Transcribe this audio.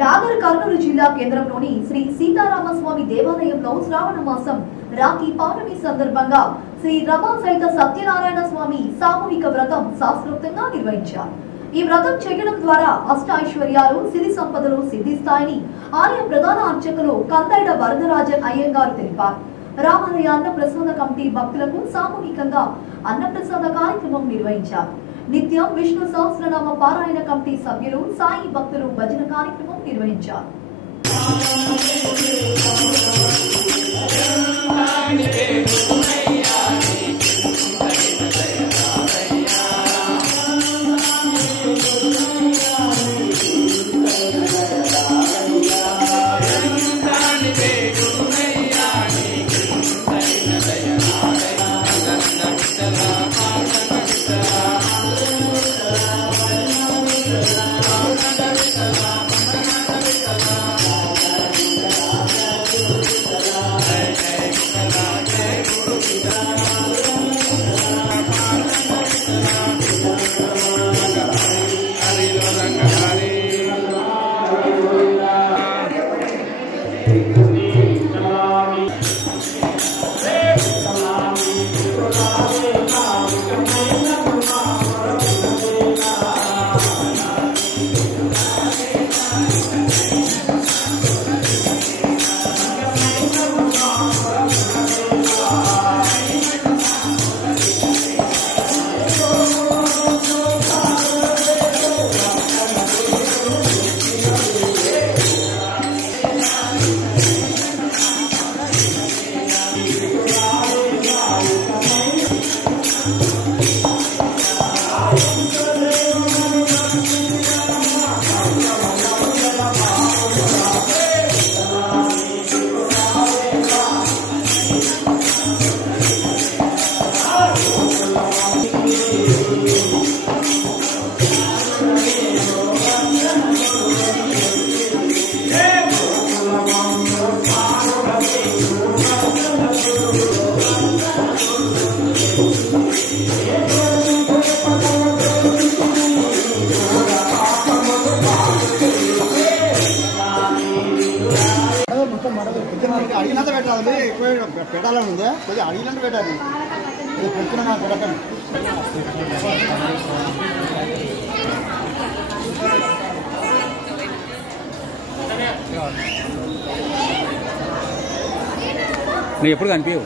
నాగర్ కర్నూలు జిల్లా కేంద్రంలోని శ్రీ సీతారామస్వామి దేవాలయంలో శ్రావణ మాసం రాఖీ పౌర్ణమి సందర్భంగా శ్రీ రమా సహిత సత్యనారాయణ స్వామి సామూహిక వ్రతం శాస్త్రోక్తంగా నిర్వహించారు. ఈ వ్రతం చేయడం ద్వారా అష్ట ఐశ్వర్యాలు సిరి సంపదలు సిద్ధిస్తాయని ఆలయ ప్రధాన అర్చకులు కందైడ వరదరాజన్ అయ్యంగారు తెలిపారు. రామాలయ అన్నప్రసాద కమిటీ భక్తులకు సామూహికంగా అన్నప్రసాద కార్యక్రమం నిర్వహించారు. నిత్యం విష్ణు సహస్రనామ పారాయణ కమిటీ సభ్యులు సాయి భక్తులు భజన కార్యక్రమం నిర్వహించారు. అడిగినంత పెట్టాలి, ఎక్కువ పెట్టాలని ఉందా? కొద్దిగా అడిగినంత పెట్టాలి. పెడుతున్నా నాకు పెట్టండి. నువ్వు ఎప్పుడు కనిపించవు.